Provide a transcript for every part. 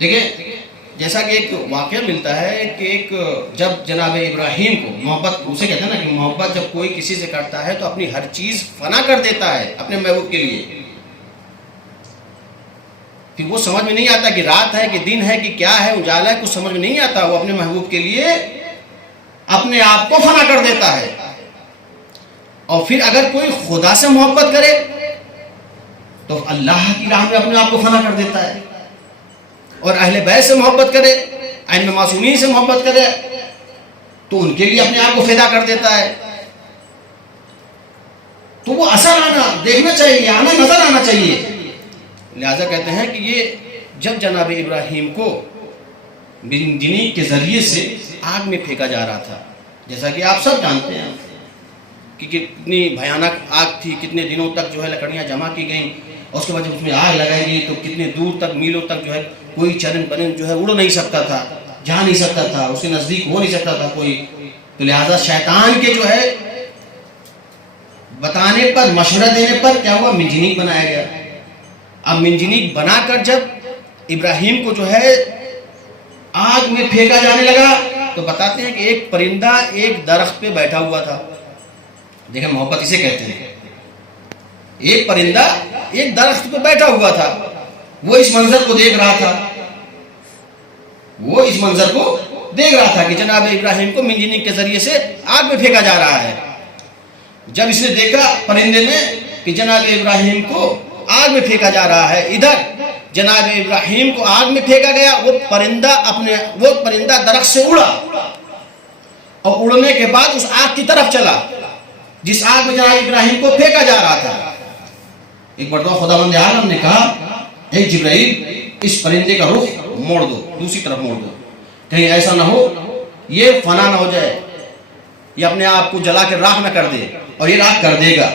دیکھیں جیسا کہ ایک واقعہ ملتا ہے کہ ایک جب جناب ابراہیم کو محبت، اسے کہتے ہیں نا کہ محبت جب کوئی کسی سے کرتا ہے تو اپنی ہر چیز فنا کر دیتا ہے اپنے محبوب کے لیے. پھر وہ سمجھ میں نہیں آتا کہ رات ہے کہ دن ہے کہ کیا ہے، اجالا ہے، کچھ سمجھ میں نہیں آتا. وہ اپنے محبوب کے لیے اپنے آپ کو فنا کر دیتا ہے. اور پھر اگر کوئی خدا سے محبت کرے تو اللہ کی راہ میں اپنے آپ کو فنا کر دیتا ہے. اور اہل بیت سے محبت کرے، ائمہ معصومین سے محبت کرے تو ان کے لیے اپنے آپ کو فدا کر دیتا ہے. تو وہ اثر آنا دیکھنا چاہیے، آنا نظر آنا چاہیے. لہذا کہتے ہیں کہ یہ جب جناب ابراہیم کو منجنیق کے ذریعے سے آگ میں پھینکا جا رہا تھا، جیسا کہ آپ سب جانتے ہیں کہ کتنی بھیانک آگ تھی، کتنے دنوں تک جو ہے لکڑیاں جمع کی گئیں، اور اس کے بعد جب اس میں آگ لگائی گئی تو کتنے دور تک، میلوں تک جو ہے کوئی چرند پرند جو ہے اڑ نہیں سکتا تھا، جا نہیں سکتا تھا، اس کے نزدیک ہو نہیں سکتا تھا کوئی. تو لہذا شیطان کے جو ہے بتانے پر، مشورہ دینے پر کیا ہوا، منجنیق بنایا گیا. اب منجنیق بنا کر جب ابراہیم کو جو ہے آگ میں پھینکا جانے لگا تو بتاتے ہیں کہ ایک پرندہ ایک درخت پہ بیٹھا ہوا تھا. دیکھیں محبت اسے کہتے ہیں. ایک پرندہ ایک درخت پہ بیٹھا ہوا تھا، وہ اس منظر کو دیکھ رہا تھا. وہ اس منظر کو دیکھ رہا تھا کہ جناب ابراہیم کو منجنیق کے ذریعے سے آگ میں پھینکا جا رہا ہے. جب اس نے دیکھا پرندے نے کہ جناب ابراہیم کو آگ میں پھینکا جا رہا ہے، ادھر جناب ابراہیم کو آگ میں پھینکا گیا، وہ پرندہ درخت سے اڑا اور اڑنے کے بعد اس آگ کی طرف چلا جس آگ میں جناب ابراہیم کو پھینکا جا رہا تھا. ایک مرتبہ خداوند عالم نے کہا، اے جبرائیل اس پرندے کا رخ موڑ دو، دوسری طرف موڑ دو، کہیں ایسا نہ ہو یہ فنا نہ ہو جائے، یہ اپنے آپ کو جلا کے راکھ نہ کر دے، اور یہ راکھ کر دے گا.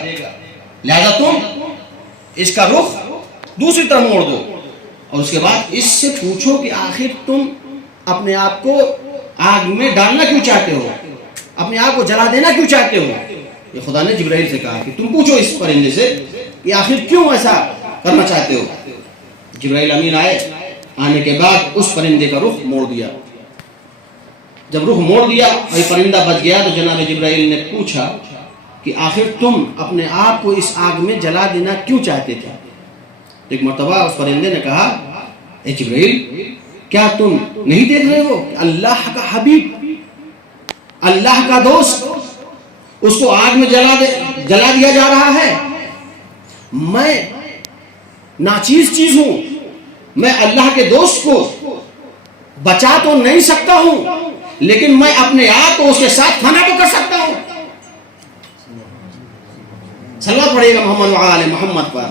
لہذا تم اس کا رخ دوسری طرف موڑ دو، اور اس کے بعد اس سے پوچھو کہ آخر تم اپنے آپ کو آگ میں ڈالنا کیوں چاہتے ہو، اپنے آپ کو جلا دینا کیوں چاہتے ہو. یہ خدا نے جبرائیل سے کہا کہ تم پوچھو اس پرندے سے کہ آخر کیوں ایسا کرنا چاہتے ہو. جبرائیل امین آئے، آنے کے بعد اس پرندے کا رخ موڑ دیا. جب رخ موڑ دیا اور یہ پرندہ بچ گیا تو جناب جبرائیل نے پوچھا کہ آخر تم اپنے آپ کو اس آگ میں جلا دینا کیوں چاہتے تھے. ایک مرتبہ اس پرندے نے کہا، اے جبرائیل کیا تم نہیں دیکھ رہے ہو کہ اللہ کا حبیب، اللہ کا دوست، اس کو آگ میں جلا دیا جا رہا ہے. میں ناچیز چیز ہوں، میں اللہ کے دوست کو بچا تو نہیں سکتا ہوں، لیکن میں اپنے آپ کو اس کے ساتھ فنا تو کر سکتا ہوں. صلوات پڑھیے گا محمد وعلی محمد پر.